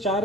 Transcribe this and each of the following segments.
4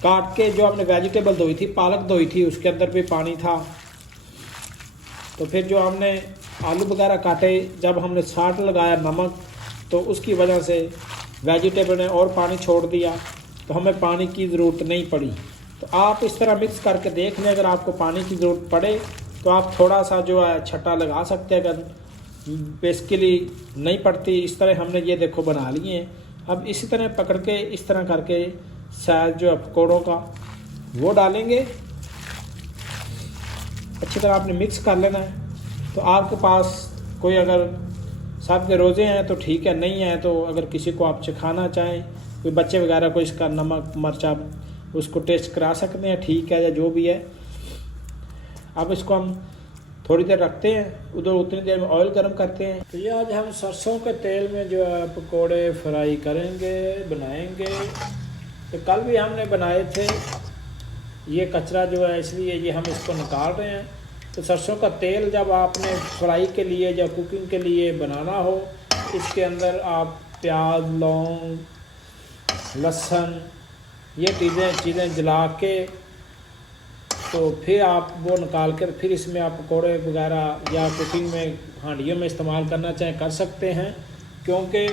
काट के जो हमने वेजिटेबल धोई थी, पालक धोई थी, उसके अंदर भी पानी था। तो फिर जो हमने आलू वगैरह काटे, जब हमने साल्ट लगाया नमक, तो उसकी वजह से वेजिटेबल ने और पानी छोड़ दिया, तो हमें पानी की ज़रूरत नहीं पड़ी। तो आप इस तरह मिक्स करके देख लें, अगर आपको पानी की ज़रूरत पड़े तो आप थोड़ा सा जो है छट्टा लगा सकते हैं, अगर बेसिकली नहीं पड़ती। इस तरह हमने ये देखो बना लिए हैं। अब इसी तरह पकड़ के इस तरह करके साइज जो है पकौड़ों का वो डालेंगे, अच्छी तरह आपने मिक्स कर लेना है। तो आपके पास कोई अगर साहब के रोज़े हैं तो ठीक है, नहीं है तो अगर किसी को आप चखाना चाहें, कोई बच्चे वगैरह को इसका नमक मर्चा उसको टेस्ट करा सकते हैं, ठीक है, या जो भी है। अब इसको हम थोड़ी देर रखते हैं, उधर उतनी देर में ऑयल गर्म करते हैं। तो ये आज हम सरसों के तेल में जो है पकोड़े फ्राई करेंगे, बनाएंगे। तो कल भी हमने बनाए थे, ये कचरा जो है इसलिए ये हम इसको निकाल रहे हैं। तो सरसों का तेल जब आपने फ्राई के लिए या कुकिंग के लिए बनाना हो, इसके अंदर आप प्याज, लौंग, लहसुन, ये चीज़ें जला के, तो फिर आप वो निकाल कर फिर इसमें आप पकोड़े वगैरह या कुकिंग में हांडियों में इस्तेमाल करना चाहें कर सकते हैं, क्योंकि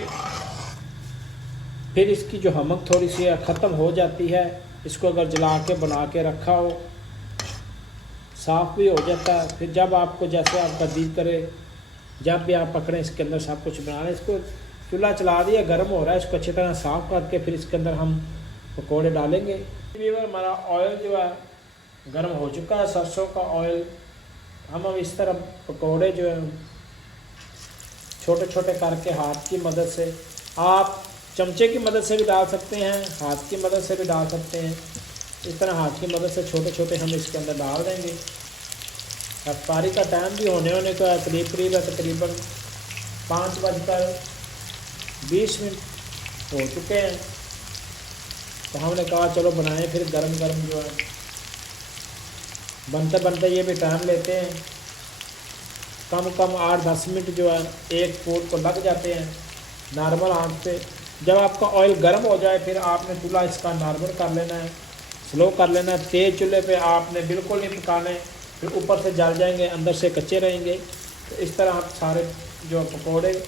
फिर इसकी जो हमक थोड़ी सी ख़त्म हो जाती है। इसको अगर जला के बना के रखा हो, साफ़ भी हो जाता है। फिर जब आपको जैसे आपका दिल करे, जब भी आप पकड़ें इसके अंदर सब कुछ बनाना। इसको चूल्हा चला दिया, गर्म हो रहा है, इसको अच्छी तरह साफ़ करके फिर इसके अंदर हम पकोड़े डालेंगे। हमारा ऑयल जो है गर्म हो चुका है, सरसों का ऑयल। हम अब इस तरह पकोड़े जो है छोटे छोटे करके हाथ की मदद से, आप चमचे की मदद से भी डाल सकते हैं, हाथ की मदद से भी डाल सकते हैं। इस तरह हाथ की मदद से छोटे छोटे हम इसके अंदर डाल देंगे। इफ्तारी का टाइम भी होने को है, तकरीबन 5:20 हो चुके हैं। तो हमने कहा चलो बनाएं, फिर गरम गरम जो है बनते बनते ये भी टाइम लेते हैं, कम 8-10 मिनट जो है एक फूट को लग जाते हैं नॉर्मल आंच पे। जब आपका ऑयल गर्म हो जाए फिर आपने चूल्हा इसका नॉर्मल कर लेना है, स्लो कर लेना है। तेज़ चूल्हे पे आपने बिल्कुल नहीं पकाने, फिर ऊपर से जल जाएंगे, अंदर से कच्चे रहेंगे। तो इस तरह आप सारे जो पकोड़े,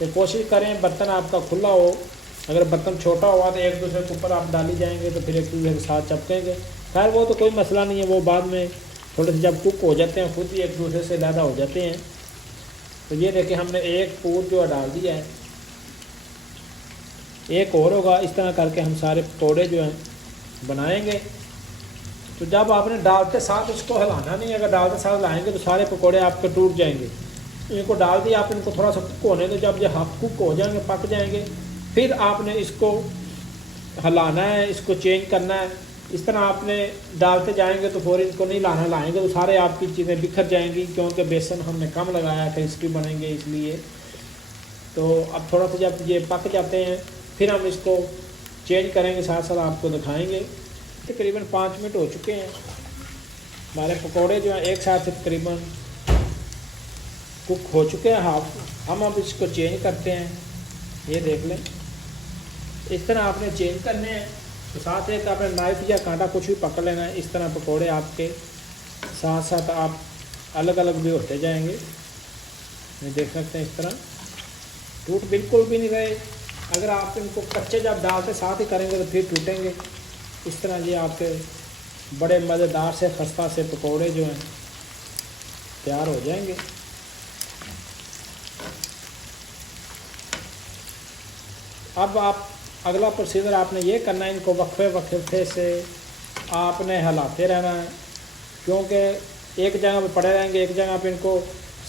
तो कोशिश करें बर्तन आपका खुला हो। अगर बर्तन छोटा हुआ तो एक दूसरे के ऊपर आप डाली जाएंगे तो फिर एक दूसरे के साथ चपकेंगे। खैर वो तो कोई मसला नहीं है, वो बाद में थोड़े से जब कुक हो जाते हैं खुद ही एक दूसरे से अलग हो जाते हैं। तो ये देखें हमने एक पूर जो डाल दिया है, एक और होगा। इस तरह करके हम सारे पकौड़े जो हैं बनाएंगे। तो जब आपने डालते साथ इसको हिलाना नहीं, अगर डालते साथ लाएंगे तो सारे पकौड़े आपके टूट जाएंगे। इनको डाल दिया, आप इनको थोड़ा सा कुक होने दो। जब ये हाफ कुक हो जाएंगे, पक जाएंगे, फिर आपने इसको हिलाना है, इसको चेंज करना है। इस तरह आपने डालते जाएंगे तो फिर इनको नहीं हिलाएंगे तो सारे आपकी चीज़ें बिखर जाएंगी, क्योंकि बेसन हमने कम लगाया है, क्रिस्पी बनेंगे इसलिए। तो अब थोड़ा सा जब ये पक जाते हैं फिर हम इसको चेंज करेंगे, साथ साथ आपको दिखाएंगे। तकरीबन 5 मिनट हो चुके हैं, हमारे पकोड़े जो हैं एक साथ तकरीबन कुक हो चुके हैं हाफ। हम अब इसको चेंज करते हैं, ये देख लें। इस तरह आपने चेंज करने हैं, तो साथ एक आपने नाइफ या कांटा कुछ भी पकड़ लेना है। इस तरह पकोड़े आपके साथ साथ आप अलग अलग भी होते जाएंगे, ये देख सकते हैं। इस तरह टूट बिल्कुल भी नहीं रहे। अगर आप इनको कच्चे जब डालते साथ ही करेंगे तो फिर टूटेंगे। इस तरह ये आपके बड़े मज़ेदार से खस्ता से पकोड़े जो हैं तैयार हो जाएंगे। अब आप अगला प्रोसीजर आपने ये करना है, इनको वक्फे से आपने हिलाते रहना है, क्योंकि एक जगह पे पड़े रहेंगे, एक जगह पे इनको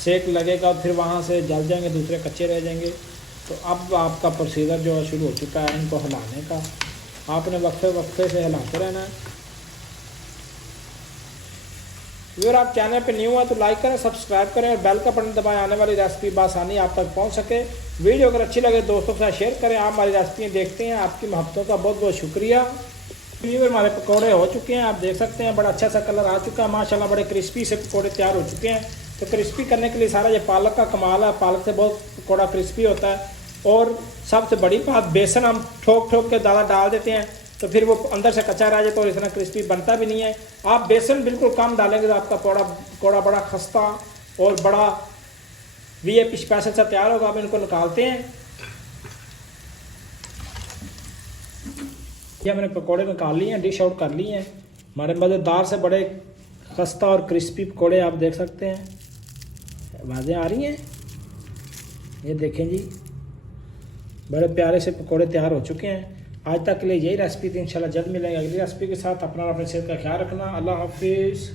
सेक लगेगा, फिर वहाँ से जल जाएंगे, दूसरे कच्चे रह जाएंगे। तो अब आपका प्रोसीजर जो है शुरू हो चुका है इनको हिलाने का। आपने वक्फे से हिलाते रहना है। अगर आप चैनल पे न्यू है तो लाइक करें, सब्सक्राइब करें और बेल का बटन दबाएं, आने वाली रेसिपी बासानी आप तक पहुंच सके। वीडियो अगर अच्छी लगे दोस्तों के साथ शेयर करें। आप हमारी रेसिपियाँ देखते हैं, आपकी मोहब्बतों का बहुत बहुत शुक्रिया। हमारे पकौड़े हो चुके हैं, आप देख सकते हैं, बड़ा अच्छा सा कलर आ चुका है माशाल्लाह। बड़े क्रिस्पी से पकौड़े तैयार हो चुके हैं। तो क्रिस्पी करने के लिए सारा ये पालक का कमाल है, पालक से बहुत पकौड़ा क्रिस्पी होता है। और सबसे बड़ी बात, बेसन हम ठोक के ज़्यादा डाल देते हैं, तो फिर वो अंदर से कच्चा रह जाए तो इतना क्रिस्पी बनता भी नहीं है। आप बेसन बिल्कुल कम डालेंगे तो आपका पकौड़ा बड़ा खस्ता और बड़ा VIP स्पेशल सा तैयार होगा। अब इनको निकालते हैं। ये मैंने पकौड़े निकाल लिए हैं, डिश आउट कर लिए हैं। हमारे मज़ेदार से बड़े खस्ता और क्रिस्पी पकौड़े आप देख सकते हैं, आवाज़ें आ रही हैं। ये देखें जी, बड़े प्यारे से पकौड़े तैयार हो चुके हैं। आज तक के लिए यही रेसिपी थी। इंशाल्लाह जल्द मिलेंगे अगली रेसिपी के साथ। अपना और अपनी सेहत का ख्याल रखना। अल्लाह हाफिज़।